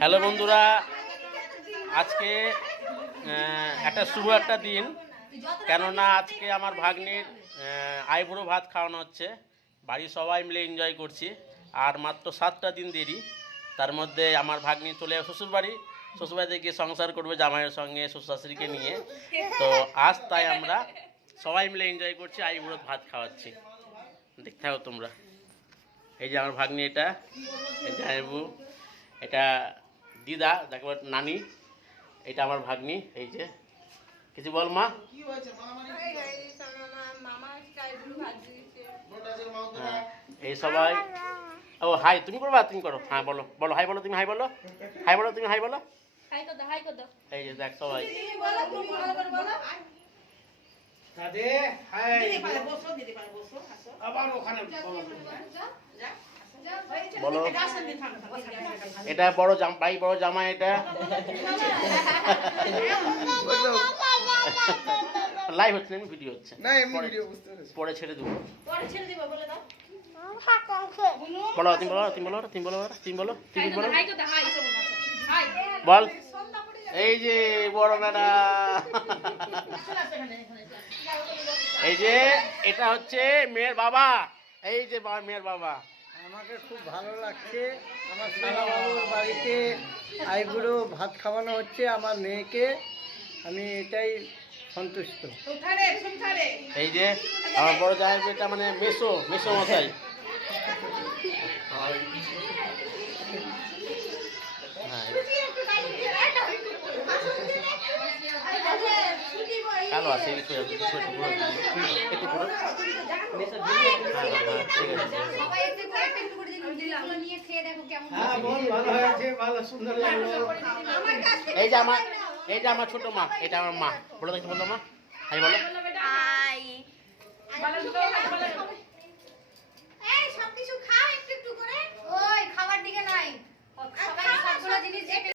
Hello বন্ধুরা, আজকে একটা শুভ একটা দিন, কেননা আজকে আমার ভাগ্নির আইবুড়ো ভাত খাওয়ানো হচ্ছে। বাড়ির সবাই মিলে এনজয় করছি। আর মাত্র 7টা দিন দেরি, তার মধ্যে আমার ভাগ্নি চলে যাবে শ্বশুরবাড়ি। শ্বশুরবাড়িতে গিয়ে সংসার করবে জামাইয়ের সঙ্গে, শ্বশুর শাশুড়িকে নিয়ে। তো আজ তাই আমরা সবাই মিলে এনজয় করছি, আইবুড়ো ভাত খাওয়াচ্ছি। দেখতে থাকো তোমরা। এই যে আমার ভাগ্নি, এটা জামাইবু, এটা দিদা, দেখো নানি, এটা আমার ভাগ্নি। এই যে কিছু বল মা। হ্যাঁ, এই সবাই। ও হাই তুমি করবা, তুমি করো। হ্যাঁ বলো, বলো হাই বলো, তুমি হাই বলো, হাই বলো, তুমি হাই বলো। এই যে দেখ সবাই। বলো, এটা বড় ভাই, বড় জামাই, এটা লাইভ হচ্ছে না, ভিডিও হচ্ছে না, পরে ছেড়ে দেবো। বলো তুমি বলো, তুমি বলো, তুমি বলো, তুমি বলো, তুমি বলো, বল। এই যে বড় মেয়েরা, এই যে এটা হচ্ছে মেয়ের বাবা। এই যে মেয়ের বাবা। আমাকে খুব ভালো লাগছে, আমার শালাবাবুর বাড়িতে আইবুড়ো ভাত খাওয়ানো হচ্ছে আমার মেয়েকে। আমি এটাই সন্তুষ্ট। এই যে আমার বড় জামাই, এটা মানে মেসো মশাই। কালো আছে, একটু পুরো। এই যে আমার ছোট মা, এটা আমার মা। বলো দেখি, বলো মা, হাই বলো।